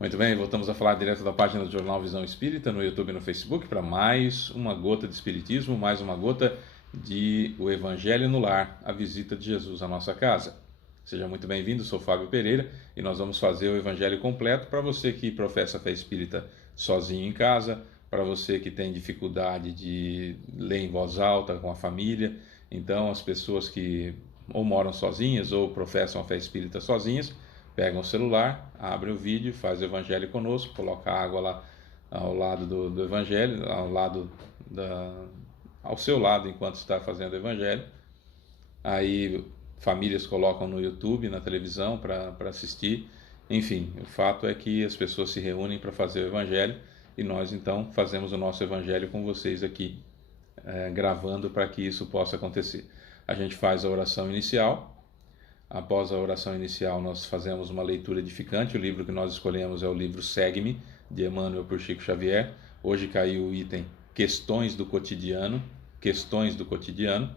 Muito bem, voltamos a falar direto da página do Jornal Visão Espírita, no YouTube e no Facebook, para mais uma gota de Espiritismo, mais uma gota de O Evangelho no Lar, a visita de Jesus à nossa casa. Seja muito bem-vindo, sou Fábio Pereira e nós vamos fazer o Evangelho completo para você que professa a fé espírita sozinho em casa, para você que tem dificuldade de ler em voz alta com a família. Então, as pessoas que ou moram sozinhas ou professam a fé espírita sozinhas, pegam o celular, abrem o vídeo, faz o Evangelho conosco, coloca a água lá ao lado do Evangelho, ao seu lado enquanto está fazendo o Evangelho. Aí famílias colocam no YouTube, na televisão para assistir. Enfim, o fato é que as pessoas se reúnem para fazer o Evangelho e nós então fazemos o nosso Evangelho com vocês aqui, gravando para que isso possa acontecer. A gente faz a oração inicial. Após a oração inicial, nós fazemos uma leitura edificante. O livro que nós escolhemos é o livro Segue-me, de Emmanuel por Chico Xavier. Hoje caiu o item Questões do Cotidiano. Questões do Cotidiano.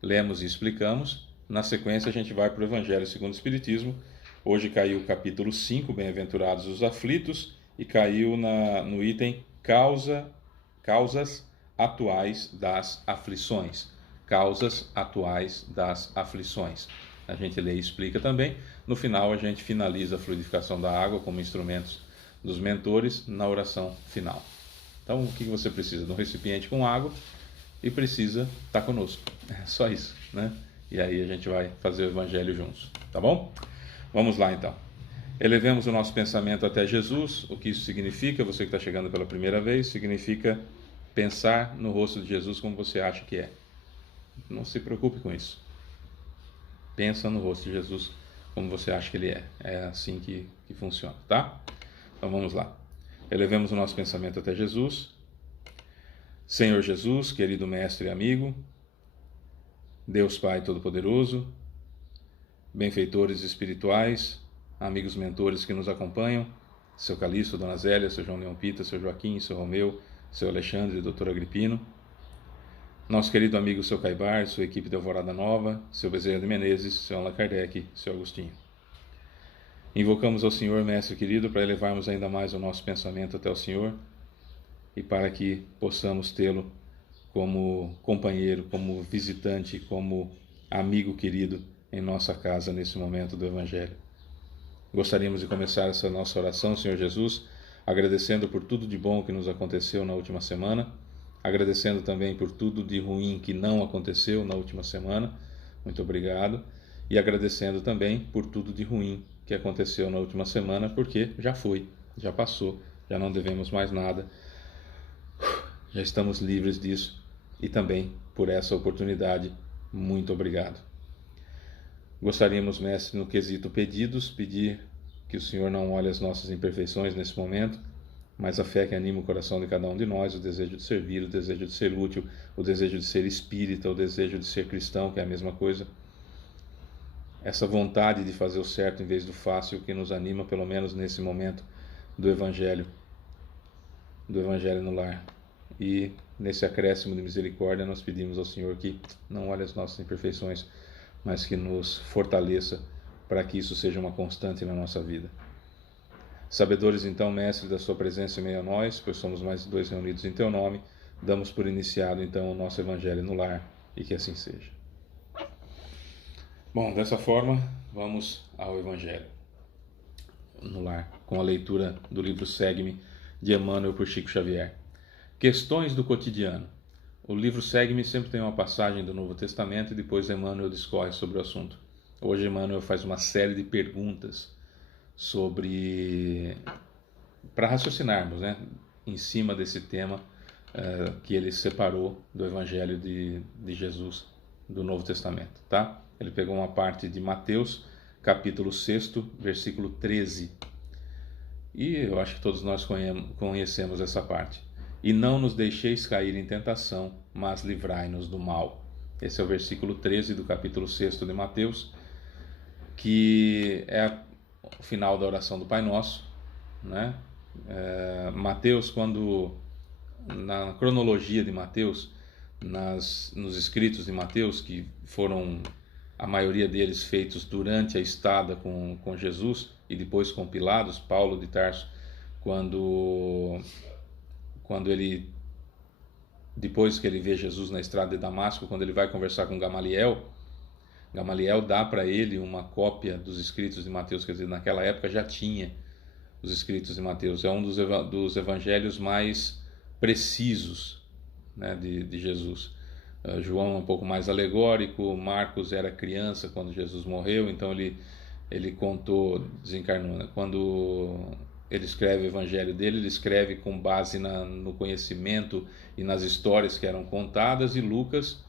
Lemos e explicamos. Na sequência, a gente vai para o Evangelho segundo o Espiritismo. Hoje caiu o capítulo 5, Bem-aventurados os aflitos, e caiu no item Causas atuais das aflições. Causas atuais das aflições. A gente lê e explica também. No final, a gente finaliza a fluidificação da água como instrumentos dos mentores na oração final. Então, o que você precisa? De um recipiente com água e precisa estar conosco. É só isso, né? E aí a gente vai fazer o Evangelho juntos, tá bom? Vamos lá, então. Elevemos o nosso pensamento até Jesus. O que isso significa? Você que está chegando pela primeira vez, significa pensar no rosto de Jesus como você acha que é. Não se preocupe com isso. Pensa no rosto de Jesus como você acha que ele é. É assim que funciona, tá? Então vamos lá. Elevemos o nosso pensamento até Jesus. Senhor Jesus, querido mestre e amigo, Deus Pai Todo-Poderoso, benfeitores espirituais, amigos mentores que nos acompanham, seu Calixto, Dona Zélia, seu João Leão Pita, seu Joaquim, seu Romeu, seu Alexandre, doutor Agripino, nosso querido amigo seu Caibar, sua equipe de Alvorada Nova, seu Bezerra de Menezes, seu Allan Kardec, seu Agostinho. Invocamos ao Senhor, Mestre querido, para elevarmos ainda mais o nosso pensamento até o Senhor e para que possamos tê-lo como companheiro, como visitante, como amigo querido em nossa casa nesse momento do Evangelho. Gostaríamos de começar essa nossa oração, Senhor Jesus, agradecendo por tudo de bom que nos aconteceu na última semana, agradecendo também por tudo de ruim que não aconteceu na última semana, muito obrigado, e agradecendo também por tudo de ruim que aconteceu na última semana, porque já foi, já passou, já não devemos mais nada, já estamos livres disso, e também por essa oportunidade, muito obrigado. Gostaríamos, mestre, no quesito pedidos, pedir que o Senhor não olhe as nossas imperfeições nesse momento, mas a fé que anima o coração de cada um de nós, o desejo de servir, o desejo de ser útil, o desejo de ser espírita, o desejo de ser cristão, que é a mesma coisa. Essa vontade de fazer o certo em vez do fácil que nos anima, pelo menos nesse momento do Evangelho no lar. E nesse acréscimo de misericórdia nós pedimos ao Senhor que não olhe as nossas imperfeições, mas que nos fortaleça para que isso seja uma constante na nossa vida. Sabedores então, Mestre, da sua presença em meio a nós, pois somos mais dois reunidos em teu nome, damos por iniciado então o nosso Evangelho no lar, e que assim seja. Bom, dessa forma, vamos ao Evangelho no lar, com a leitura do livro Segue-me, de Emmanuel por Chico Xavier. Questões do cotidiano. O livro Segue-me sempre tem uma passagem do Novo Testamento e depois Emmanuel discorre sobre o assunto. Hoje Emmanuel faz uma série de perguntas para raciocinarmos, né, em cima desse tema que ele separou do Evangelho de Jesus do Novo Testamento, tá? Ele pegou uma parte de Mateus, capítulo 6, versículo 13, e eu acho que todos nós conhecemos essa parte. E não nos deixeis cair em tentação, mas livrai-nos do mal. Esse é o versículo 13 do capítulo 6 de Mateus, que é o final da oração do Pai Nosso, né? Mateus, quando na cronologia de Mateus, nos escritos de Mateus, que foram a maioria deles feitos durante a estada com Jesus e depois compilados, Paulo de Tarso quando ele, depois que ele vê Jesus na estrada de Damasco, quando ele vai conversar com Gamaliel, Gamaliel dá para ele uma cópia dos escritos de Mateus, quer dizer, naquela época já tinha os escritos de Mateus. É um dos evangelhos mais precisos, né, de Jesus. João é um pouco mais alegórico, Marcos era criança quando Jesus morreu, então ele contou, desencarnou, né? Quando ele escreve o evangelho dele, ele escreve com base no conhecimento e nas histórias que eram contadas, e Lucas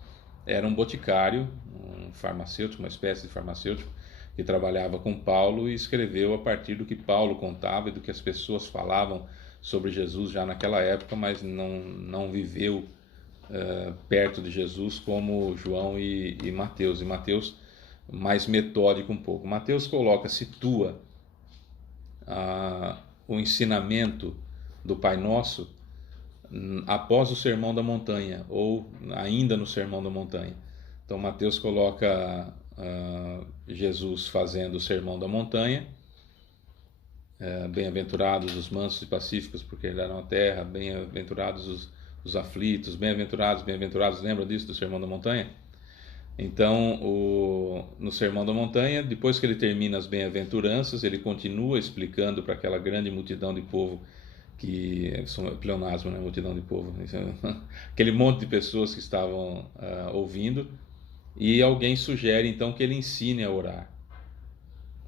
era um boticário, um farmacêutico, uma espécie de farmacêutico, que trabalhava com Paulo e escreveu a partir do que Paulo contava e do que as pessoas falavam sobre Jesus já naquela época, mas não viveu perto de Jesus como João e Mateus. E Mateus mais metódico um pouco. Mateus situa o ensinamento do Pai Nosso após o Sermão da Montanha, ou ainda no Sermão da Montanha. Então Mateus coloca Jesus fazendo o Sermão da Montanha, bem-aventurados os mansos e pacíficos, porque herdarão a terra, bem-aventurados os aflitos, bem-aventurados, lembra disso do Sermão da Montanha? Então, no Sermão da Montanha, depois que ele termina as bem-aventuranças, ele continua explicando para aquela grande multidão de povo, que é pleonasmo, né? Multidão de povo, aquele monte de pessoas que estavam ouvindo, e alguém sugere então que ele ensine a orar,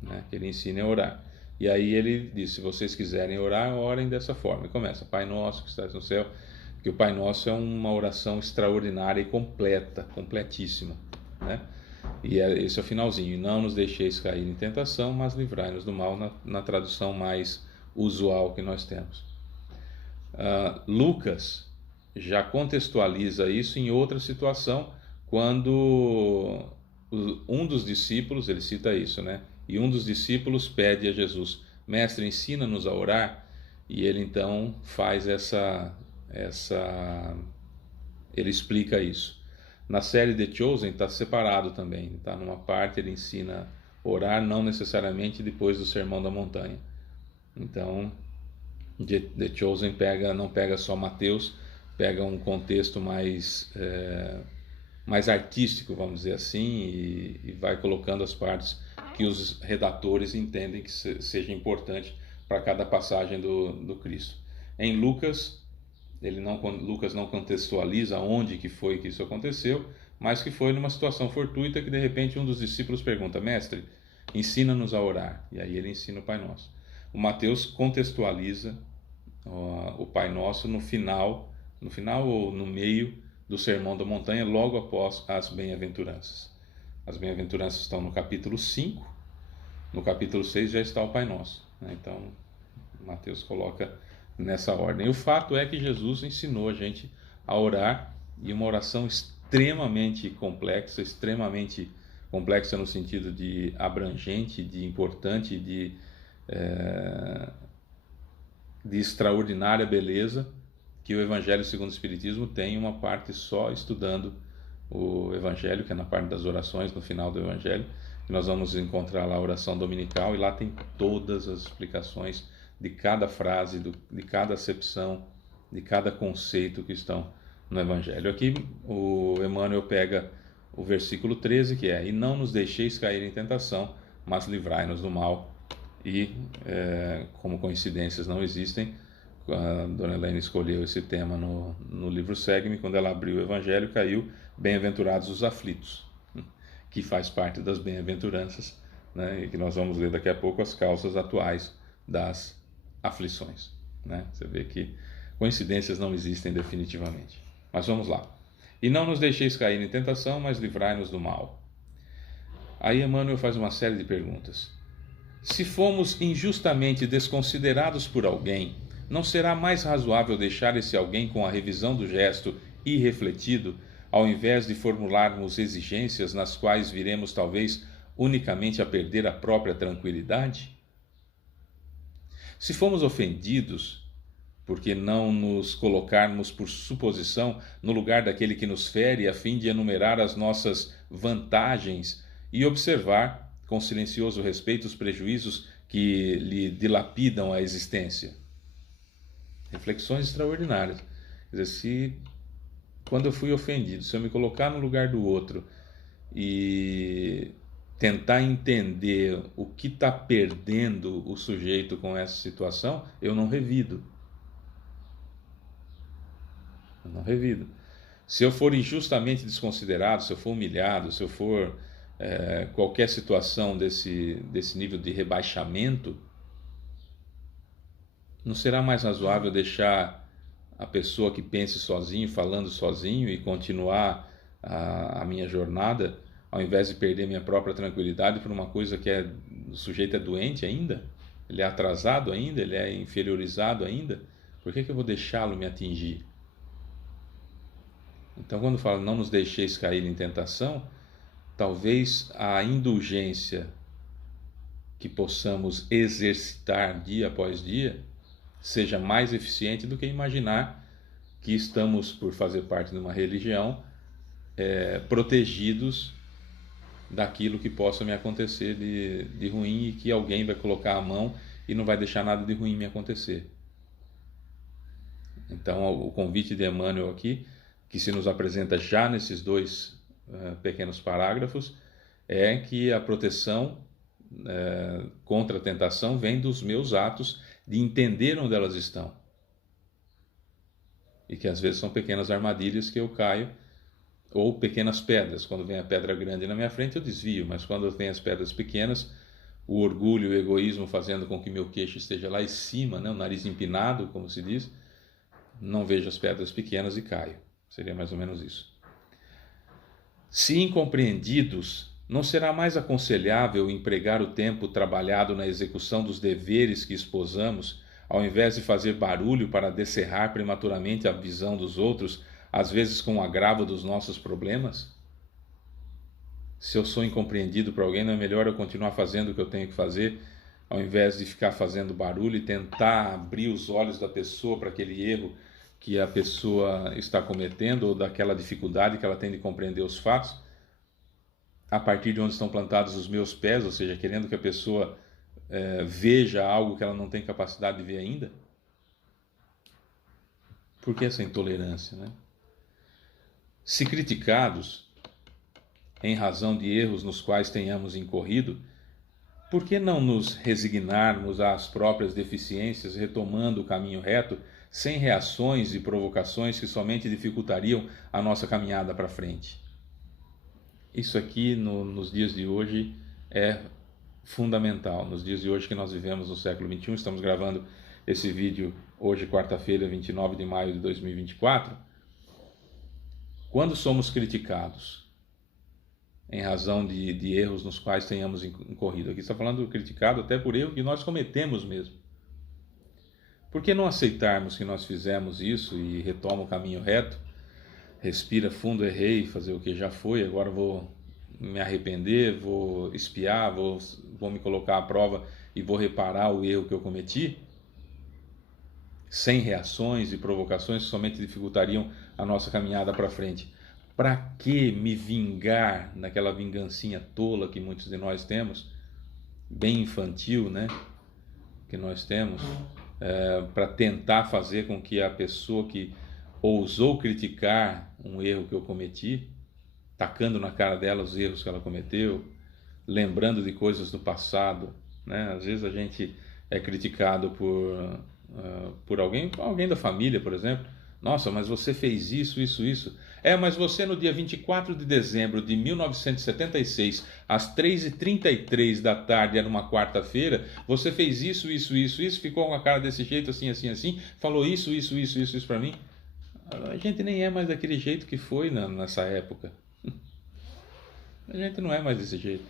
né? Que ele ensine a orar. E aí ele diz: se vocês quiserem orar, orem dessa forma. E começa: Pai Nosso que estás no céu. Que o Pai Nosso é uma oração extraordinária e completa, completíssima, né? E esse é o finalzinho: e não nos deixeis cair em tentação, mas livrai-nos do mal, na tradução mais usual que nós temos. Lucas já contextualiza isso em outra situação, quando um dos discípulos, ele cita isso, né? E um dos discípulos pede a Jesus: Mestre, ensina-nos a orar. E ele então faz ele explica isso. Na série The Chosen está separado também, está numa parte ele ensina a orar, não necessariamente depois do Sermão da Montanha. Então The Chosen não pega só Mateus, pega um contexto mais artístico, vamos dizer assim, e vai colocando as partes que os redatores entendem que seja importante para cada passagem do Cristo. Em Lucas, Lucas não contextualiza onde que foi que isso aconteceu, mas que foi numa situação fortuita que de repente um dos discípulos pergunta: Mestre, ensina-nos a orar. E aí ele ensina o Pai Nosso. O Mateus contextualiza o Pai Nosso no final ou no meio do Sermão da Montanha, logo após as bem-aventuranças. As bem-aventuranças estão no capítulo 5, no capítulo 6 já está o Pai Nosso, né? Então Mateus coloca nessa ordem. E o fato é que Jesus ensinou a gente a orar, e uma oração extremamente complexa no sentido de abrangente, de importante, de extraordinária beleza, que o Evangelho segundo o Espiritismo tem uma parte só estudando o Evangelho, que é na parte das orações, no final do Evangelho, que nós vamos encontrar lá a oração dominical, e lá tem todas as explicações de cada frase, de cada acepção, de cada conceito que estão no Evangelho. Aqui o Emmanuel pega o versículo 13, que é: e não nos deixeis cair em tentação, mas livrai-nos do mal. E como coincidências não existem, a Dona Helena escolheu esse tema no livro Segue-me. Quando ela abriu o Evangelho, caiu bem-aventurados os aflitos, que faz parte das bem-aventuranças, né? E que nós vamos ler daqui a pouco as causas atuais das aflições, né? Você vê que coincidências não existem definitivamente. Mas vamos lá. E não nos deixeis cair em tentação, mas livrai-nos do mal. Aí Emmanuel faz uma série de perguntas. Se fomos injustamente desconsiderados por alguém, não será mais razoável deixar esse alguém com a revisão do gesto irrefletido, ao invés de formularmos exigências nas quais viremos talvez unicamente a perder a própria tranquilidade? Se fomos ofendidos, por que não nos colocarmos por suposição no lugar daquele que nos fere, a fim de enumerar as nossas vantagens e observar, com silencioso respeito, os prejuízos que lhe dilapidam a existência? Reflexões extraordinárias. Quer dizer, quando eu fui ofendido, se eu me colocar no lugar do outro e tentar entender o que está perdendo o sujeito com essa situação, eu não revido. Eu não revido. Se eu for injustamente desconsiderado, se eu for humilhado, se eu for qualquer situação desse nível de rebaixamento, não será mais razoável deixar a pessoa que pense sozinho, falando sozinho e continuar a minha jornada, ao invés de perder minha própria tranquilidade por uma coisa que o sujeito é doente ainda? Ele é atrasado ainda? Ele é inferiorizado ainda? Por que eu vou deixá-lo me atingir? Então, quando fala não nos deixeis cair em tentação, talvez a indulgência que possamos exercitar dia após dia seja mais eficiente do que imaginar que estamos, por fazer parte de uma religião, protegidos daquilo que possa me acontecer de ruim e que alguém vai colocar a mão e não vai deixar nada de ruim me acontecer. Então, o convite de Emmanuel aqui, que se nos apresenta já nesses dois pequenos parágrafos, é que a proteção contra a tentação vem dos meus atos de entender onde elas estão. E que às vezes são pequenas armadilhas que eu caio, ou pequenas pedras. Quando vem a pedra grande na minha frente eu desvio, mas quando vem as pedras pequenas, o orgulho, o egoísmo fazendo com que meu queixo esteja lá em cima, né, o nariz empinado, como se diz, não vejo as pedras pequenas e caio. Seria mais ou menos isso. Se incompreendidos, não será mais aconselhável empregar o tempo trabalhado na execução dos deveres que esposamos, ao invés de fazer barulho para descerrar prematuramente a visão dos outros, às vezes com o agravo dos nossos problemas? Se eu sou incompreendido por alguém, não é melhor eu continuar fazendo o que eu tenho que fazer, ao invés de ficar fazendo barulho e tentar abrir os olhos da pessoa para aquele erro que a pessoa está cometendo ou daquela dificuldade que ela tem de compreender os fatos, a partir de onde estão plantados os meus pés, ou seja, querendo que a pessoa veja algo que ela não tem capacidade de ver ainda? Por que essa intolerância, né? Se criticados, em razão de erros nos quais tenhamos incorrido, por que não nos resignarmos às próprias deficiências, retomando o caminho reto, sem reações e provocações que somente dificultariam a nossa caminhada para frente? Isso aqui, nos dias de hoje, é fundamental. Nos dias de hoje que nós vivemos no século XXI, estamos gravando esse vídeo hoje, quarta-feira, 29 de maio de 2024. Quando somos criticados em razão de erros nos quais tenhamos incorrido, aqui está falando criticado até por erro que nós cometemos mesmo. Por que não aceitarmos que nós fizemos isso e retoma o caminho reto? Respira fundo, errei, fazer o que já foi, agora vou me arrepender, vou espiar, vou me colocar à prova e vou reparar o erro que eu cometi, sem reações e provocações que somente dificultariam a nossa caminhada para frente. Para que me vingar naquela vingancinha tola que muitos de nós temos, bem infantil, né? Que nós temos, para tentar fazer com que a pessoa que ousou criticar um erro que eu cometi, tacando na cara dela os erros que ela cometeu, lembrando de coisas do passado, né? Às vezes a gente é criticado por alguém da família, por exemplo. Nossa, mas você fez isso, isso, isso. Mas você no dia 24 de dezembro de 1976, às 3h33 da tarde, era uma quarta-feira, você fez isso, isso, isso, isso, ficou com a cara desse jeito, assim, assim, assim, falou isso, isso, isso, isso, isso para mim. A gente nem é mais daquele jeito que foi nessa época. A gente não é mais desse jeito.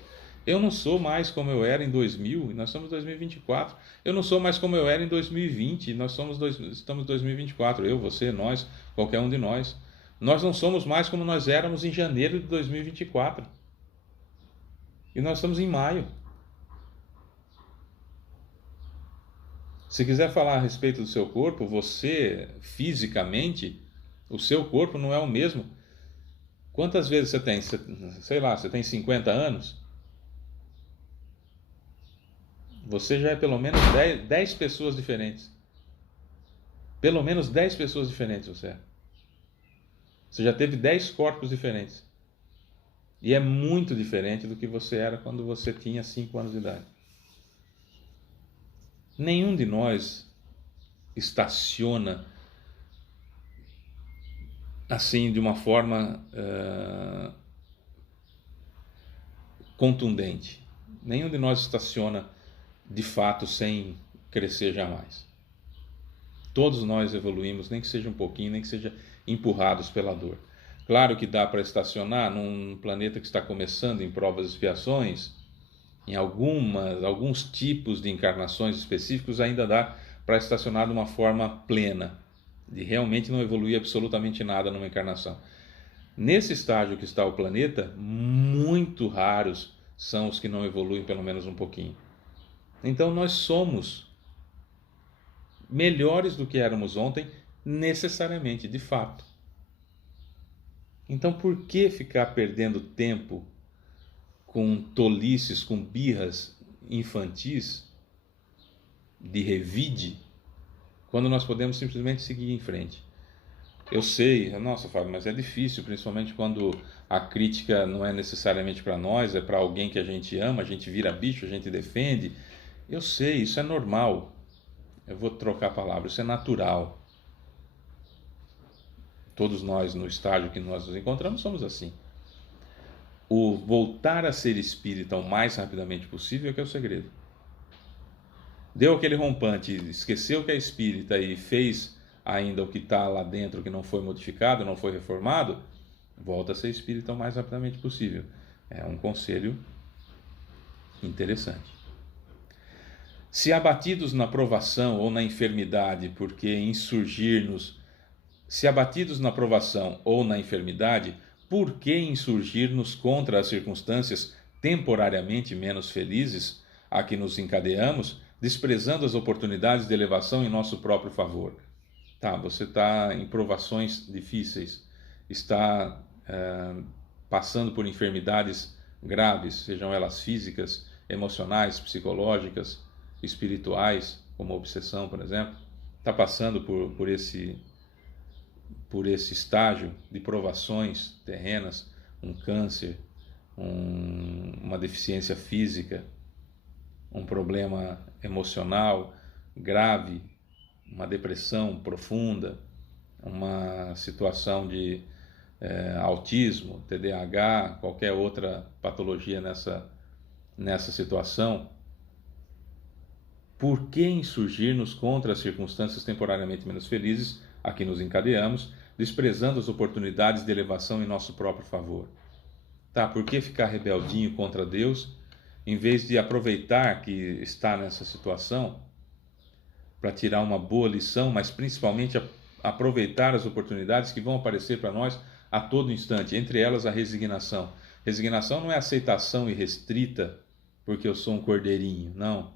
Eu não sou mais como eu era em 2000, e nós estamos em 2024. Eu não sou mais como eu era em 2020, e nós estamos em 2024. Eu, você, nós, qualquer um de nós. Nós não somos mais como nós éramos em janeiro de 2024. E nós estamos em maio. Se quiser falar a respeito do seu corpo, você, fisicamente, o seu corpo não é o mesmo. Quantas vezes você tem? Sei lá, você tem 50 anos? Você já é pelo menos 10 pessoas diferentes. Pelo menos 10 pessoas diferentes você é. Você já teve 10 corpos diferentes. E é muito diferente do que você era quando você tinha 5 anos de idade. Nenhum de nós estaciona assim de uma forma contundente. Nenhum de nós estaciona de fato sem crescer jamais. Todos nós evoluímos, nem que seja um pouquinho, nem que seja empurrados pela dor. Claro que dá para estacionar num planeta que está começando em provas e expiações, em alguns tipos de encarnações específicos ainda dá para estacionar de uma forma plena, de realmente não evoluir absolutamente nada numa encarnação. Nesse estágio que está o planeta, muito raros são os que não evoluem pelo menos um pouquinho. Então nós somos melhores do que éramos ontem, necessariamente, de fato. Então por que ficar perdendo tempo com tolices, com birras infantis de revide, quando nós podemos simplesmente seguir em frente? Eu sei, nossa, Fábio, mas é difícil, principalmente quando a crítica não é necessariamente para nós, é para alguém que a gente ama, a gente vira bicho, a gente defende. Eu sei, isso é normal. Eu vou trocar a palavra, isso é natural. Todos nós, no estágio que nós nos encontramos, somos assim. O voltar a ser espírita o mais rapidamente possível é que é o segredo. Deu aquele rompante, esqueceu que é espírita e fez ainda o que está lá dentro, que não foi modificado, não foi reformado, volta a ser espírita o mais rapidamente possível. É um conselho interessante. Se abatidos na provação ou na enfermidade, porque insurgir-nos, se abatidos na provação ou na enfermidade, por que insurgir-nos contra as circunstâncias temporariamente menos felizes a que nos encadeamos, desprezando as oportunidades de elevação em nosso próprio favor? Tá, você está em provações difíceis, está passando por enfermidades graves, sejam elas físicas, emocionais, psicológicas, espirituais, como obsessão, por exemplo, está passando por esse estágio de provações terrenas, um câncer, uma deficiência física, um problema emocional grave, uma depressão profunda, uma situação de autismo, TDAH, qualquer outra patologia nessa situação. Por que insurgir-nos contra as circunstâncias temporariamente menos felizes a que nos encadeamos, desprezando as oportunidades de elevação em nosso próprio favor? Tá, por que ficar rebeldinho contra Deus, em vez de aproveitar que está nessa situação para tirar uma boa lição, mas principalmente aproveitar as oportunidades que vão aparecer para nós a todo instante, entre elas a resignação. Resignação não é aceitação irrestrita porque eu sou um cordeirinho, não.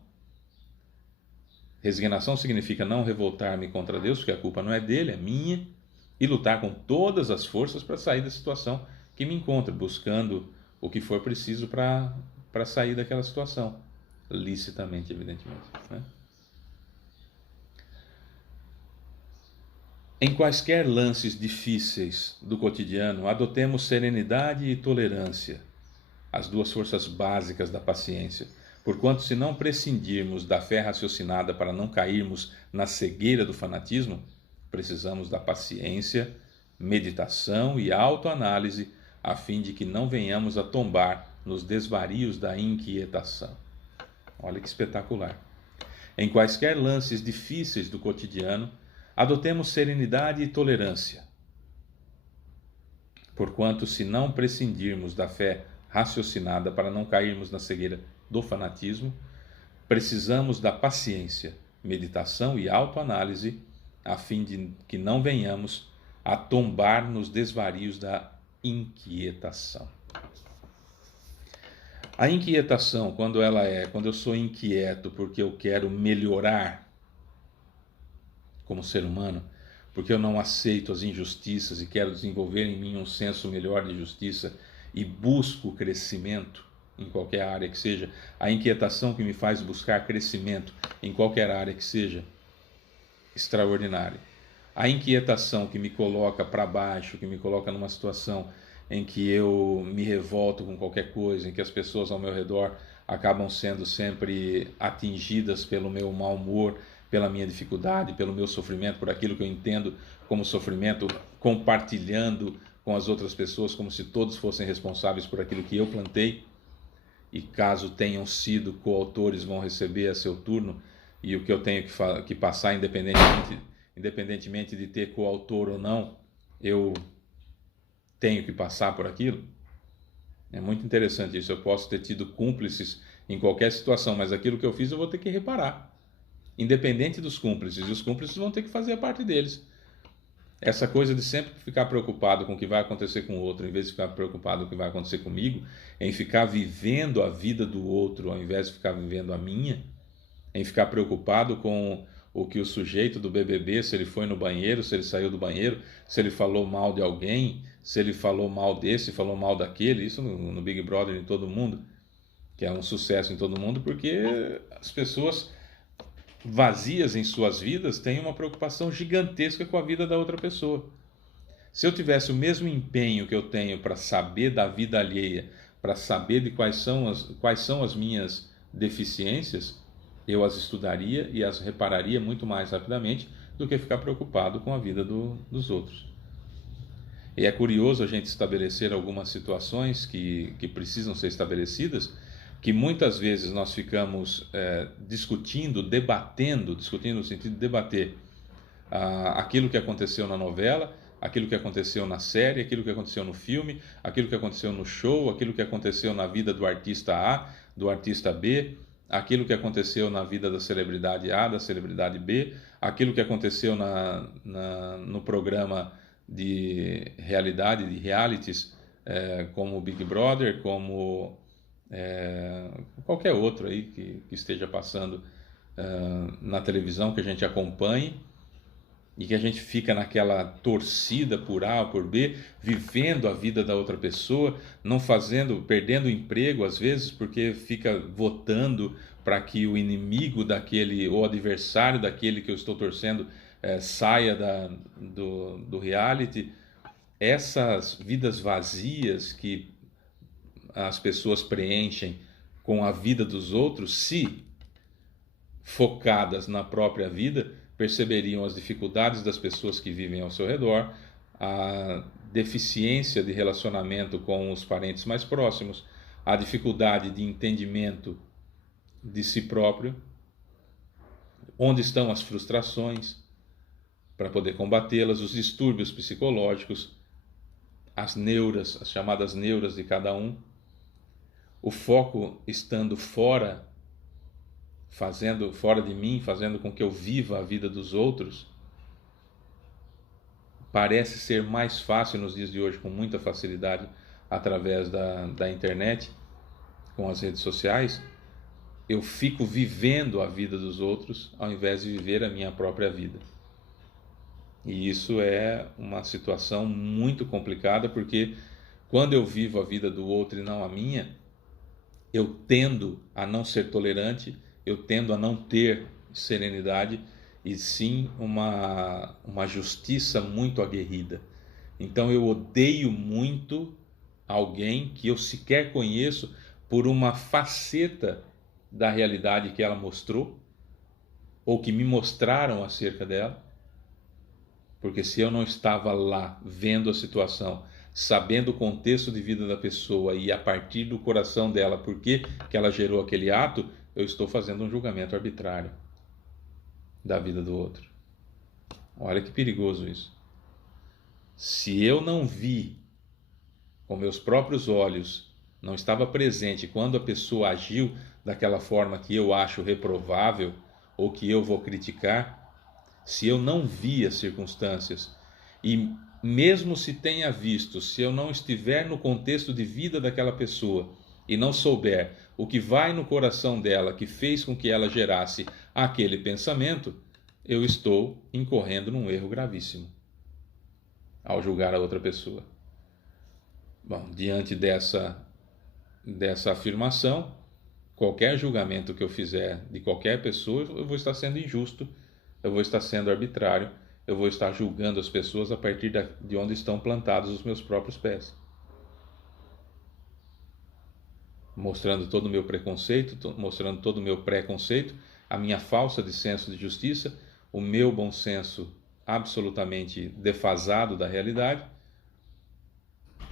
Resignação significa não revoltar-me contra Deus, porque a culpa não é dele, é minha, e lutar com todas as forças para sair da situação que me encontra, buscando o que for preciso para sair daquela situação, licitamente, evidentemente, né? Em quaisquer lances difíceis do cotidiano, adotemos serenidade e tolerância, as duas forças básicas da paciência, porquanto se não prescindirmos da fé raciocinada para não cairmos na cegueira do fanatismo, precisamos da paciência, meditação e autoanálise, a fim de que não venhamos a tombar nos desvarios da inquietação. Olha que espetacular. Em quaisquer lances difíceis do cotidiano, adotemos serenidade e tolerância, porquanto se não prescindirmos da fé raciocinada para não cairmos na cegueira do fanatismo, precisamos da paciência, meditação e autoanálise, a fim de que não venhamos a tombar nos desvarios da inquietação. A inquietação, quando eu sou inquieto porque eu quero melhorar como ser humano, porque eu não aceito as injustiças e quero desenvolver em mim um senso melhor de justiça e busco crescimento em qualquer área que seja, a inquietação que me faz buscar crescimento em qualquer área que seja, extraordinária. a inquietação que me coloca para baixo, que me coloca numa situação em que eu me revolto com qualquer coisa, em que as pessoas ao meu redor acabam sendo sempre atingidas pelo meu mau humor, pela minha dificuldade, pelo meu sofrimento, por aquilo que eu entendo como sofrimento, compartilhando com as outras pessoas como se todos fossem responsáveis por aquilo que eu plantei, e caso tenham sido coautores vão receber a seu turno, e o que eu tenho que passar, independentemente de ter coautor ou não, eu tenho que passar por aquilo. É muito interessante isso. Eu posso ter tido cúmplices em qualquer situação, mas aquilo que eu fiz eu vou ter que reparar, independente dos cúmplices, e os cúmplices vão ter que fazer a parte deles. Essa coisa de sempre ficar preocupado com o que vai acontecer com o outro, em vez de ficar preocupado com o que vai acontecer comigo, em ficar vivendo a vida do outro ao invés de ficar vivendo a minha, em ficar preocupado com o que o sujeito do BBB, se ele foi no banheiro, se ele saiu do banheiro, se ele falou mal de alguém, se ele falou mal desse, falou mal daquele, isso no Big Brother em todo mundo, que é um sucesso em todo mundo, porque as pessoas vazias em suas vidas têm uma preocupação gigantesca com a vida da outra pessoa. Se eu tivesse o mesmo empenho que eu tenho para saber da vida alheia, para saber de quais são as minhas deficiências, eu as estudaria e as repararia muito mais rapidamente do que ficar preocupado com a vida dos outros. E é curioso a gente estabelecer algumas situações que precisam ser estabelecidas, que muitas vezes nós ficamos discutindo no sentido de debater aquilo que aconteceu na novela, aquilo que aconteceu na série, aquilo que aconteceu no filme, aquilo que aconteceu no show, aquilo que aconteceu na vida do artista A, do artista B, aquilo que aconteceu na vida da celebridade A, da celebridade B, aquilo que aconteceu no programa de realidade, de realities, como o Big Brother, como qualquer outro aí que esteja passando na televisão, que a gente acompanhe e que a gente fica naquela torcida por A ou por B, vivendo a vida da outra pessoa, perdendo o emprego às vezes, porque fica votando para que o inimigo daquele ou adversário daquele que eu estou torcendo saia do reality. Essas vidas vazias que as pessoas preenchem com a vida dos outros, se focadas na própria vida, perceberiam as dificuldades das pessoas que vivem ao seu redor, a deficiência de relacionamento com os parentes mais próximos, a dificuldade de entendimento de si próprio, onde estão as frustrações, para poder combatê-las, os distúrbios psicológicos, as chamadas neuras de cada um, o foco estando fora de mim, fazendo com que eu viva a vida dos outros. Parece ser mais fácil nos dias de hoje, com muita facilidade, através da internet, com as redes sociais. Eu fico vivendo a vida dos outros ao invés de viver a minha própria vida. E isso é uma situação muito complicada, porque quando eu vivo a vida do outro e não a minha, eu tendo a não ser tolerante, eu tendo a não ter serenidade, e sim uma justiça muito aguerrida. Então eu odeio muito alguém que eu sequer conheço por uma faceta da realidade que ela mostrou, ou que me mostraram acerca dela, porque se eu não estava lá vendo a situação, sabendo o contexto de vida da pessoa e a partir do coração dela, por que ela gerou aquele ato, eu estou fazendo um julgamento arbitrário da vida do outro. Olha que perigoso isso. Se eu não vi com meus próprios olhos, não estava presente quando a pessoa agiu daquela forma que eu acho reprovável ou que eu vou criticar, se eu não vi as circunstâncias, e mesmo se tenha visto, se eu não estiver no contexto de vida daquela pessoa e não souber o que vai no coração dela que fez com que ela gerasse aquele pensamento, eu estou incorrendo num erro gravíssimo ao julgar a outra pessoa. Bom, diante dessa afirmação, qualquer julgamento que eu fizer de qualquer pessoa, eu vou estar sendo injusto, eu vou estar sendo arbitrário eu vou estar julgando as pessoas a partir de onde estão plantados os meus próprios pés. Mostrando todo o meu preconceito, mostrando todo o meu preconceito, a minha falta de senso de justiça, o meu bom senso absolutamente defasado da realidade,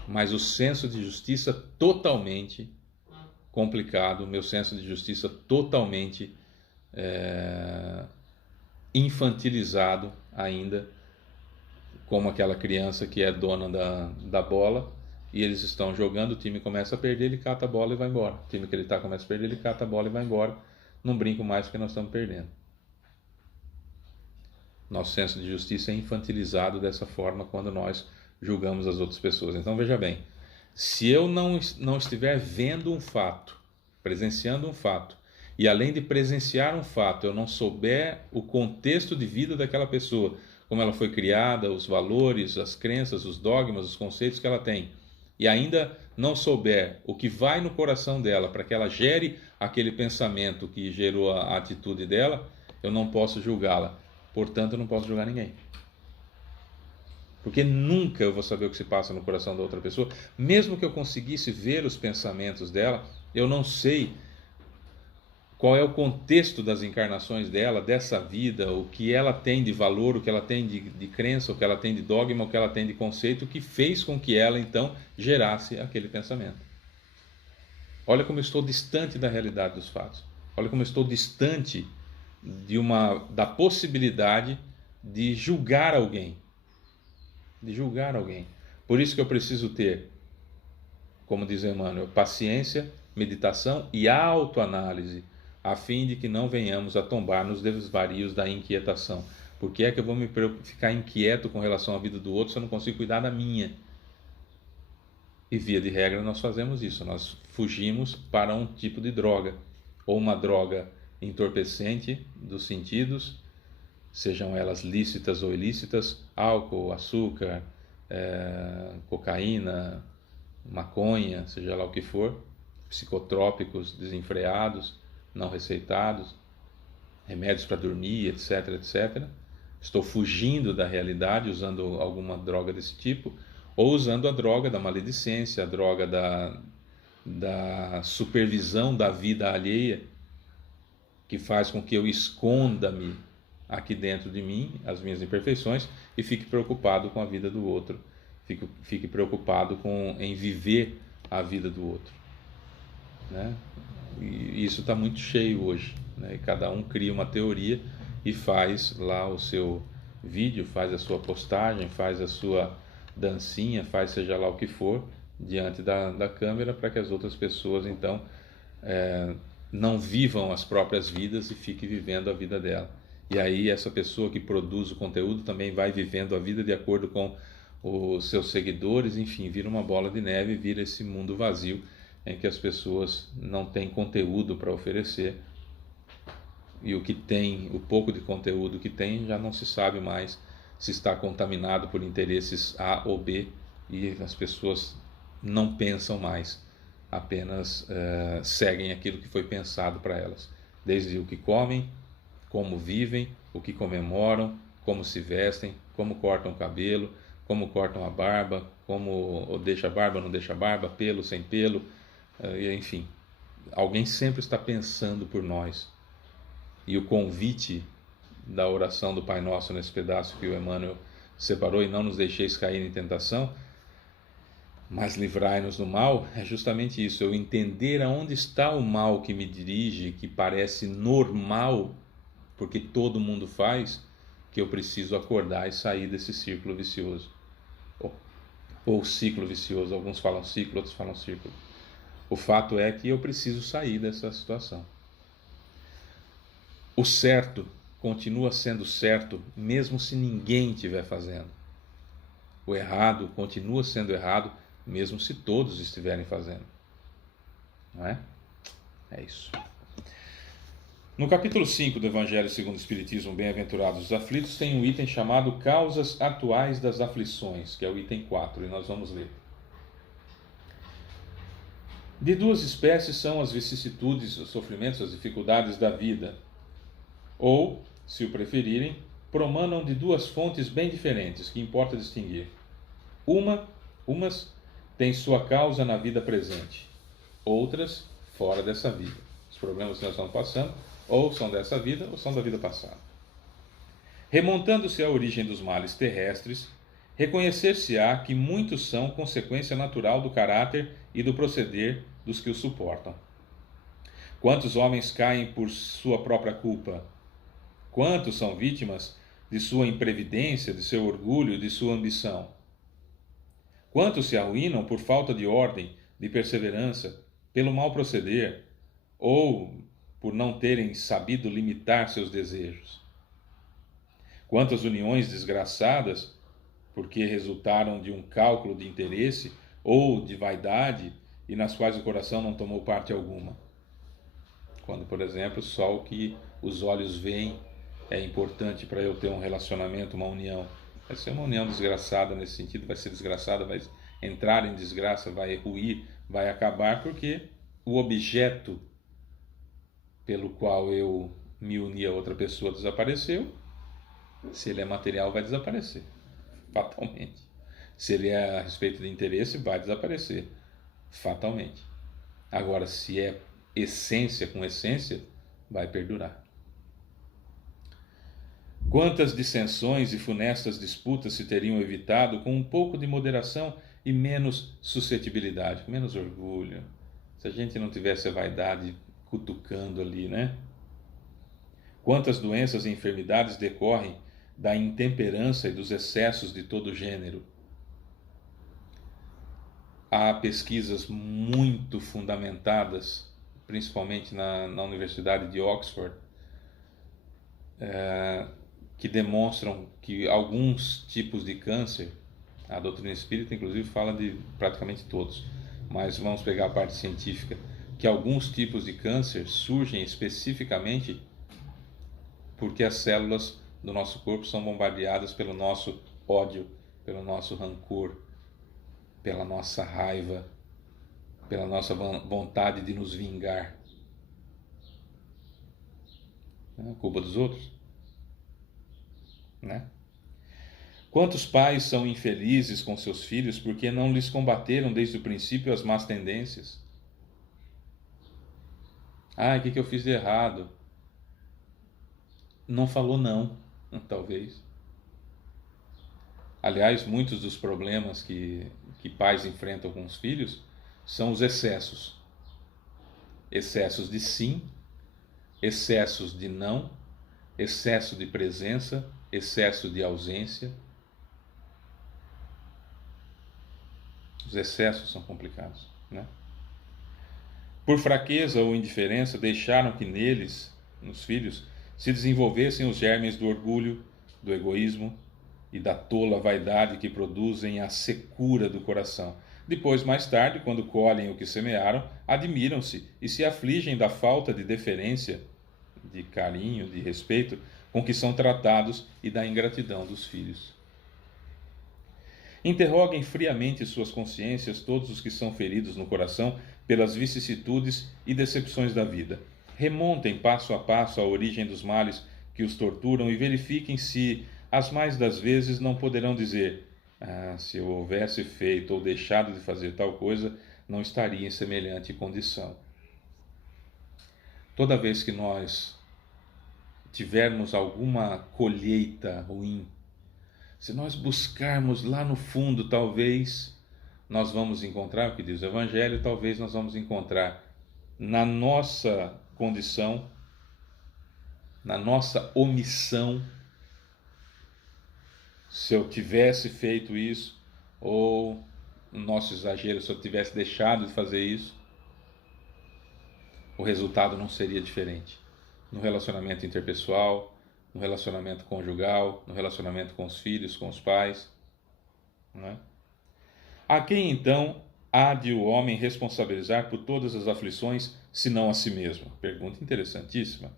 mas o senso de justiça totalmente complicado, o meu senso de justiça totalmente infantilizado ainda, como aquela criança que é dona da bola, e eles estão jogando, o time começa a perder, ele cata a bola e vai embora. O time que ele está começa a perder, ele cata a bola e vai embora. Não brinco mais porque nós estamos perdendo. Nosso senso de justiça é infantilizado dessa forma quando nós julgamos as outras pessoas. Então veja bem, se eu não estiver vendo um fato, presenciando um fato, e além de presenciar um fato, eu não souber o contexto de vida daquela pessoa, como ela foi criada, os valores, as crenças, os dogmas, os conceitos que ela tem, e ainda não souber o que vai no coração dela para que ela gere aquele pensamento que gerou a atitude dela, eu não posso julgá-la. Portanto, eu não posso julgar ninguém. Porque nunca eu vou saber o que se passa no coração da outra pessoa. Mesmo que eu conseguisse ver os pensamentos dela, eu não sei qual é o contexto das encarnações dela, dessa vida, o que ela tem de valor, o que ela tem de crença, o que ela tem de dogma, o que ela tem de conceito, que fez com que ela, então, gerasse aquele pensamento. Olha como eu estou distante da realidade dos fatos. Olha como eu estou distante da possibilidade de julgar alguém. De julgar alguém. Por isso que eu preciso ter, como diz Emmanuel, paciência, meditação e autoanálise, a fim de que não venhamos a tombar nos desvarios da inquietação. Por que é que eu vou ficar inquieto com relação à vida do outro se eu não consigo cuidar da minha? E via de regra nós fazemos isso, nós fugimos para um tipo de droga, ou uma droga entorpecente dos sentidos, sejam elas lícitas ou ilícitas, álcool, açúcar, cocaína, maconha, seja lá o que for, psicotrópicos desenfreados, não receitados, remédios para dormir, etc, etc. Estou fugindo da realidade usando alguma droga desse tipo, ou usando a droga da maledicência, a droga da supervisão da vida alheia, que faz com que eu esconda-me aqui dentro de mim, as minhas imperfeições, e fique preocupado com a vida do outro, fique preocupado em viver a vida do outro, né? E isso está muito cheio hoje, né? E cada um cria uma teoria e faz lá o seu vídeo, faz a sua postagem, faz a sua dancinha, faz seja lá o que for, diante da câmera, para que as outras pessoas então não vivam as próprias vidas e fiquem vivendo a vida dela. E aí essa pessoa que produz o conteúdo também vai vivendo a vida de acordo com os seus seguidores, enfim, vira uma bola de neve, vira esse mundo vazio em que as pessoas não têm conteúdo para oferecer, e o que tem, o pouco de conteúdo que tem, já não se sabe mais se está contaminado por interesses A ou B, e as pessoas não pensam mais, apenas seguem aquilo que foi pensado para elas, desde o que comem, como vivem, o que comemoram, como se vestem, como cortam o cabelo, como cortam a barba, como deixa barba, não deixa barba, pelo, sem pelo, enfim, alguém sempre está pensando por nós. E o convite da oração do Pai Nosso nesse pedaço que o Emmanuel separou, e não nos deixeis cair em tentação, mas livrai-nos do mal, é justamente isso, eu entender aonde está o mal que me dirige, que parece normal, porque todo mundo faz, que eu preciso acordar e sair desse círculo vicioso. Ou ciclo vicioso, alguns falam ciclo, outros falam círculo. O fato é que eu preciso sair dessa situação. O certo continua sendo certo, mesmo se ninguém estiver fazendo. O errado continua sendo errado, mesmo se todos estiverem fazendo. Não é? É isso. No capítulo 5 do Evangelho segundo o Espiritismo, Bem-aventurados os aflitos, tem um item chamado Causas Atuais das Aflições, que é o item 4, e nós vamos ler. De duas espécies são as vicissitudes, os sofrimentos, as dificuldades da vida, ou, se o preferirem, promanam de duas fontes bem diferentes, que importa distinguir. Umas têm sua causa na vida presente, outras fora dessa vida. Os problemas que nós estamos passando ou são dessa vida ou são da vida passada. Remontando-se à origem dos males terrestres, reconhecer-se-á que muitos são consequência natural do caráter e do proceder dos que os suportam. Quantos homens caem por sua própria culpa? Quantos são vítimas de sua imprevidência, de seu orgulho, de sua ambição? Quantos se arruinam por falta de ordem, de perseverança, pelo mau proceder, ou por não terem sabido limitar seus desejos? Quantas uniões desgraçadas, porque resultaram de um cálculo de interesse ou de vaidade, e nas quais o coração não tomou parte alguma? Quando, por exemplo, só o que os olhos veem é importante para eu ter um relacionamento, uma união. Vai ser uma união desgraçada nesse sentido, vai ser desgraçada, vai entrar em desgraça, vai ruir, vai acabar, porque o objeto pelo qual eu me uni a outra pessoa desapareceu. Se ele é material, vai desaparecer, fatalmente. Se ele é a respeito de interesse, vai desaparecer, fatalmente. Agora, se é essência com essência, vai perdurar. Quantas dissensões e funestas disputas se teriam evitado com um pouco de moderação e menos suscetibilidade, menos orgulho, se a gente não tivesse a vaidade cutucando ali, né? Quantas doenças e enfermidades decorrem da intemperança e dos excessos de todo gênero? Há pesquisas muito fundamentadas, principalmente na Universidade de Oxford, que demonstram que alguns tipos de câncer, a doutrina espírita inclusive fala de praticamente todos, mas vamos pegar a parte científica, que alguns tipos de câncer surgem especificamente porque as células do nosso corpo são bombardeadas pelo nosso ódio, pelo nosso rancor, pela nossa raiva, pela nossa vontade de nos vingar. É a culpa dos outros, né? Quantos pais são infelizes com seus filhos porque não lhes combateram desde o princípio as más tendências? O que eu fiz de errado? Não falou não, talvez. Aliás, muitos dos problemas que pais enfrentam com os filhos são os excessos. Excessos de sim, excessos de não, excesso de presença, excesso de ausência. Os excessos são complicados, né? Por fraqueza ou indiferença, deixaram que neles, nos filhos, se desenvolvessem os germes do orgulho, do egoísmo e da tola vaidade que produzem a secura do coração. Depois, mais tarde, quando colhem o que semearam, admiram-se e se afligem da falta de deferência, de carinho, de respeito com que são tratados e da ingratidão dos filhos. Interroguem friamente suas consciências todos os que são feridos no coração pelas vicissitudes e decepções da vida. Remontem passo a passo a origem dos males que os torturam e verifiquem se, as mais das vezes, não poderão dizer: se eu houvesse feito ou deixado de fazer tal coisa, não estaria em semelhante condição. Toda vez que nós tivermos alguma colheita ruim, se nós buscarmos lá no fundo, talvez nós vamos encontrar, o que diz o Evangelho, talvez nós vamos encontrar na nossa condição, na nossa omissão, se eu tivesse feito isso, ou no nosso exagero, se eu tivesse deixado de fazer isso, o resultado não seria diferente. No relacionamento interpessoal, no relacionamento conjugal, no relacionamento com os filhos, com os pais, né? A quem então há de o homem responsabilizar por todas as aflições, senão a si mesmo? Pergunta interessantíssima.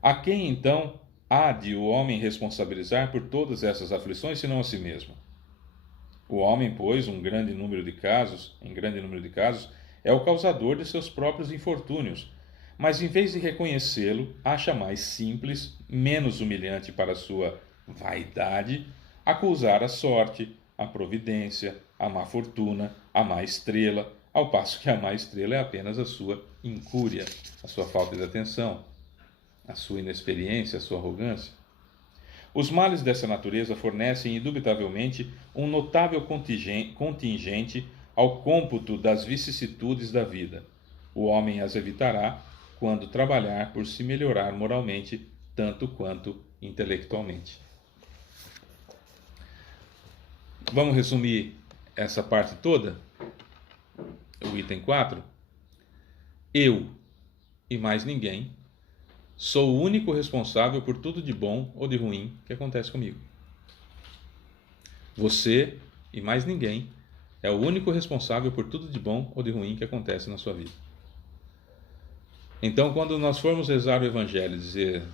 A quem então há de o homem responsabilizar por todas essas aflições, senão a si mesmo? O homem, pois, em grande número de casos, é o causador de seus próprios infortúnios, mas em vez de reconhecê-lo, acha mais simples, menos humilhante para a sua Vaidade, acusar a sorte, a providência, a má fortuna, a má estrela, ao passo que a má estrela é apenas a sua incúria, a sua falta de atenção, a sua inexperiência, a sua arrogância. Os males dessa natureza fornecem indubitavelmente um notável contingente ao cômputo das vicissitudes da vida. O homem as evitará quando trabalhar por se melhorar moralmente, tanto quanto intelectualmente. Vamos resumir essa parte toda? O item 4. Eu, e mais ninguém, sou o único responsável por tudo de bom ou de ruim que acontece comigo. Você, e mais ninguém, é o único responsável por tudo de bom ou de ruim que acontece na sua vida. Então, quando nós formos rezar o Evangelho e dizer: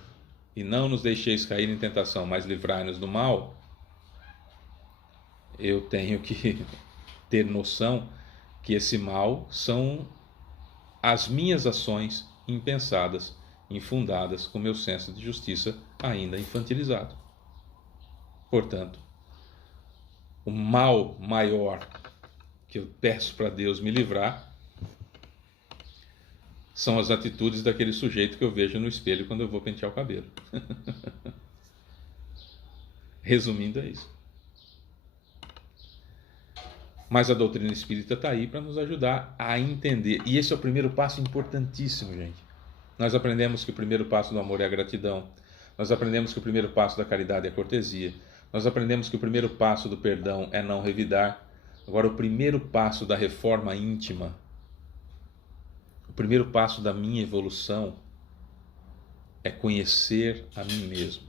e não nos deixeis cair em tentação, mas livrai-nos do mal, eu tenho que ter noção que esse mal são as minhas ações impensadas, infundadas, com meu senso de justiça ainda infantilizado. Portanto, o mal maior que eu peço para Deus me livrar são as atitudes daquele sujeito que eu vejo no espelho quando eu vou pentear o cabelo. Resumindo, é isso. Mas a doutrina espírita está aí para nos ajudar a entender. E esse é o primeiro passo importantíssimo, gente. Nós aprendemos que o primeiro passo do amor é a gratidão. Nós aprendemos que o primeiro passo da caridade é a cortesia. Nós aprendemos que o primeiro passo do perdão é não revidar. Agora, o primeiro passo da reforma íntima, o primeiro passo da minha evolução é conhecer a mim mesmo.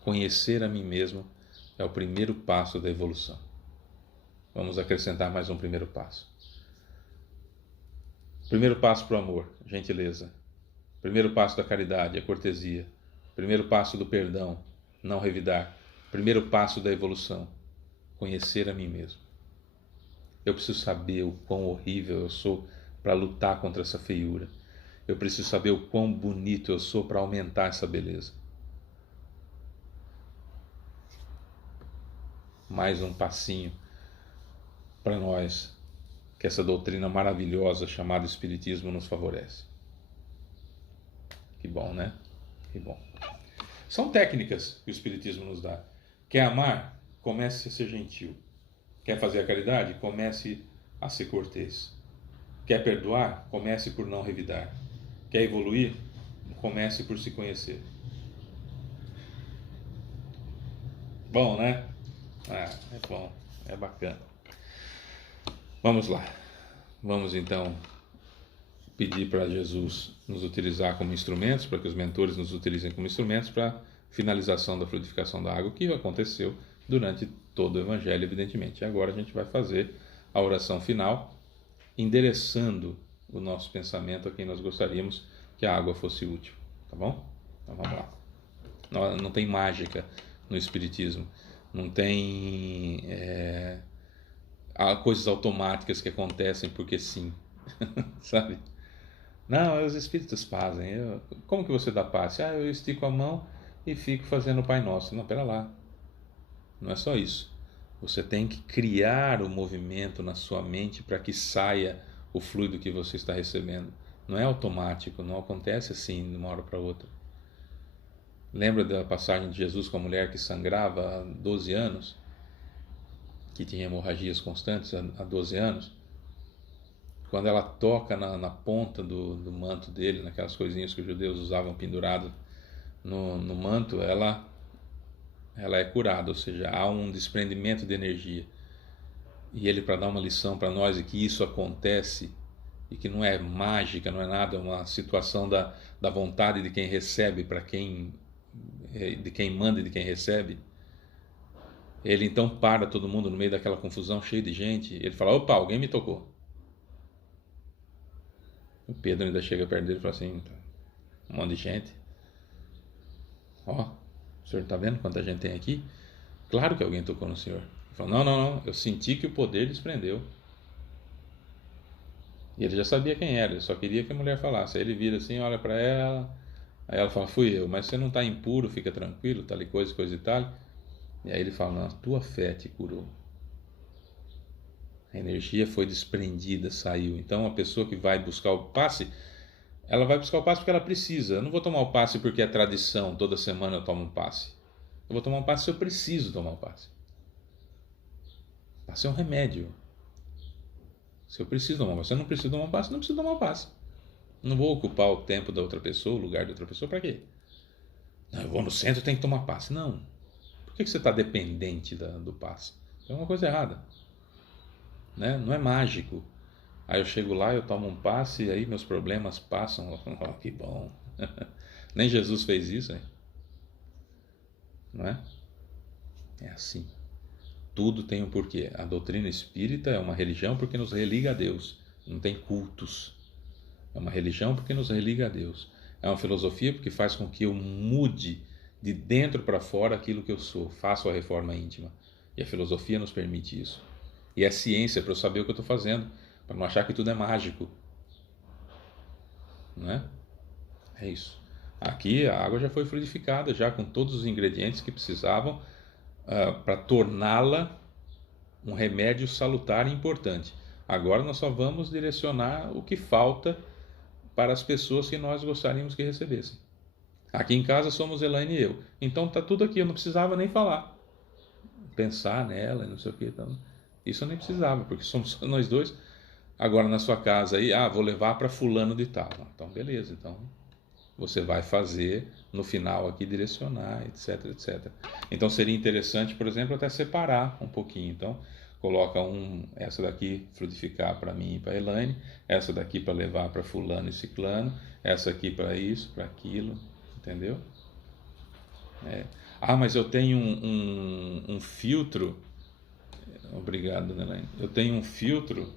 Conhecer a mim mesmo é o primeiro passo da evolução. Vamos acrescentar mais um primeiro passo. Primeiro passo para o amor, gentileza. Primeiro passo da caridade, a cortesia. Primeiro passo do perdão, não revidar. Primeiro passo da evolução, conhecer a mim mesmo. Eu preciso saber o quão horrível eu sou para lutar contra essa feiura. Eu preciso saber o quão bonito eu sou para aumentar essa beleza. Mais um passinho para nós que essa doutrina maravilhosa chamada Espiritismo nos favorece. Que bom, né? Que bom. São técnicas que o Espiritismo nos dá. Quer amar? Comece a ser gentil. Quer fazer a caridade? Comece a ser cortês. Quer perdoar? Comece por não revidar. Quer evoluir? Comece por se conhecer. Bom, né? É bom, é bacana. Vamos lá. Vamos então pedir para Jesus nos utilizar como instrumentos, para que os mentores nos utilizem como instrumentos para a finalização da fluidificação da água, que aconteceu durante todo o Evangelho, evidentemente. E agora a gente vai fazer a oração final, endereçando o nosso pensamento a quem nós gostaríamos que a água fosse útil. Tá bom? Então vamos lá. Não tem mágica no Espiritismo. Não tem coisas automáticas que acontecem porque sim. Sabe? Não, os espíritos fazem. Como que você dá passe? Eu estico a mão e fico fazendo o Pai Nosso. Não, pera lá. Não é só isso. Você tem que criar o movimento na sua mente para que saia o fluido que você está recebendo. Não é automático, não acontece assim de uma hora para outra. Lembra da passagem de Jesus com a mulher que sangrava há 12 anos? Que tinha hemorragias constantes há 12 anos? Quando ela toca na ponta do manto dele, naquelas coisinhas que os judeus usavam pendurado no manto, ela é curada, ou seja, há um desprendimento de energia. E ele, para dar uma lição para nós de que isso acontece e que não é mágica, não é nada, é uma situação da vontade de quem recebe para de quem manda e de quem recebe. Ele então para todo mundo no meio daquela confusão, cheio de gente. Ele fala: opa, alguém me tocou. O Pedro ainda chega perto dele e fala assim: um monte de gente. O senhor está vendo quanta gente tem aqui? Claro que alguém tocou no senhor. Ele fala: não, eu senti que o poder desprendeu. E ele já sabia quem era, ele só queria que a mulher falasse. Aí ele vira assim, olha para ela, Aí ela fala, fui eu, mas você não está impuro, fica tranquilo, tal e coisa e tal. E aí ele fala, não, a tua fé te curou. A energia foi desprendida, saiu. Então a pessoa que vai buscar o passe, ela vai buscar o passe porque ela precisa. Eu não vou tomar o passe porque é tradição, toda semana eu tomo um passe. Eu vou tomar um passe se eu preciso tomar um passe. Passe é um remédio. Se eu preciso tomar um passe, se eu não preciso tomar um passe, não preciso tomar um passe. Não vou ocupar o tempo da outra pessoa, o lugar da outra pessoa, para quê? Não, eu vou no centro, tenho que tomar passe. Não. Por que você está dependente do passe? Tem uma coisa errada. Né? Não é mágico. Aí eu chego lá, eu tomo um passe e aí meus problemas passam. Oh, que bom. Nem Jesus fez isso, hein? Não é? É assim. Tudo tem um porquê. A doutrina espírita é uma religião porque nos religa a Deus. Não tem cultos. É uma religião porque nos religa a Deus. É uma filosofia porque faz com que eu mude de dentro para fora aquilo que eu sou. Faço a reforma íntima. E a filosofia nos permite isso. E é ciência para eu saber o que eu estou fazendo. Para não achar que tudo é mágico. Não é? É isso. Aqui a água já foi fluidificada, já com todos os ingredientes que precisavam para torná-la um remédio salutar e importante. Agora nós só vamos direcionar o que falta para as pessoas que nós gostaríamos que recebessem. Aqui em casa somos Elaine e eu. Então está tudo aqui, eu não precisava nem falar. Pensar nela e não sei o que. Então, isso eu nem precisava, porque somos nós dois. Agora na sua casa aí, vou levar para fulano de tal. Então beleza, então você vai fazer no final aqui direcionar, etc, etc. Então seria interessante, por exemplo, até separar um pouquinho. Então coloca essa daqui frutificar para mim e para a Elaine, essa daqui para levar para fulano e ciclano, essa aqui para isso, para aquilo, entendeu? Mas eu tenho um filtro. Obrigado, Elaine. Eu tenho um filtro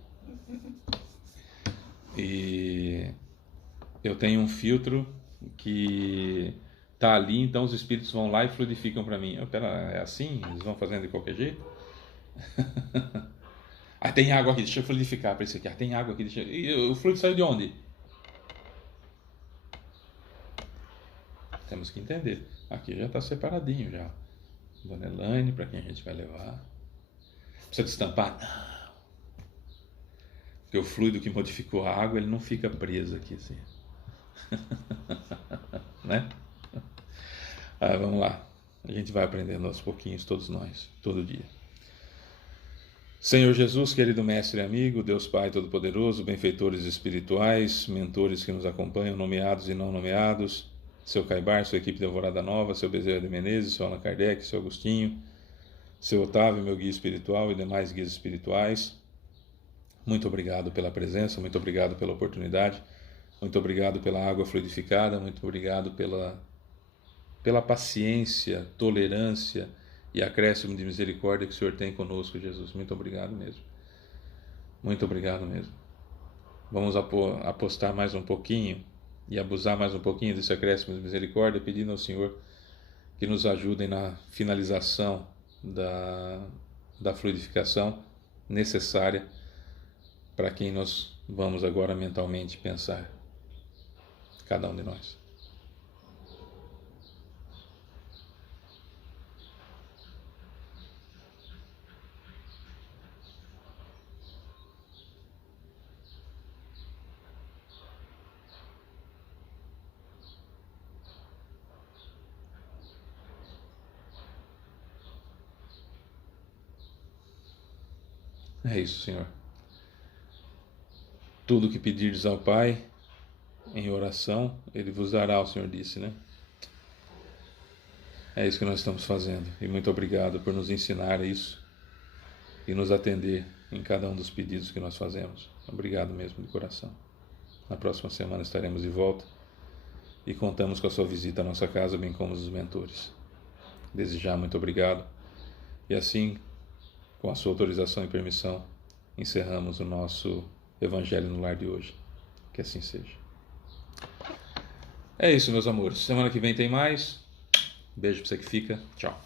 e eu tenho um filtro que tá ali, então os espíritos vão lá e fluidificam para mim. Pera, é assim? Eles vão fazendo de qualquer jeito? Tem água aqui, deixa eu fluidificar para isso aqui. Tem água aqui, deixa eu... E o fluido saiu de onde? Temos que entender. Aqui já está separadinho já. Dona Elaine, para quem a gente vai levar. Precisa destampar? Não. Porque o fluido que modificou a água, ele não fica preso aqui assim. Né? Vamos lá. A gente vai aprendendo aos pouquinhos, todos nós, todo dia. Senhor Jesus, querido mestre e amigo, Deus Pai Todo-Poderoso, benfeitores espirituais, mentores que nos acompanham, nomeados e não nomeados, seu Caibar, sua equipe de Alvorada Nova, seu Bezerra de Menezes, seu Allan Kardec, seu Agostinho, seu Otávio, meu guia espiritual e demais guias espirituais, muito obrigado pela presença, muito obrigado pela oportunidade, muito obrigado pela água fluidificada, muito obrigado pela paciência, tolerância e acréscimo de misericórdia que o Senhor tem conosco, Jesus. Muito obrigado mesmo. Muito obrigado mesmo. Vamos apostar mais um pouquinho e abusar mais um pouquinho desse acréscimo de misericórdia, pedindo ao Senhor que nos ajudem na finalização da fluidificação necessária para quem nós vamos agora mentalmente pensar, cada um de nós. É isso, Senhor. Tudo que pedirdes ao Pai em oração, Ele vos dará, o Senhor disse, né? É isso que nós estamos fazendo. E muito obrigado por nos ensinar isso e nos atender em cada um dos pedidos que nós fazemos. Obrigado mesmo de coração. Na próxima semana estaremos de volta e contamos com a sua visita à nossa casa, bem como os mentores. Desde já, muito obrigado. E assim, com a sua autorização e permissão, encerramos o nosso Evangelho no Lar de hoje. Que assim seja. É isso, meus amores. Semana que vem tem mais. Beijo pra você que fica. Tchau.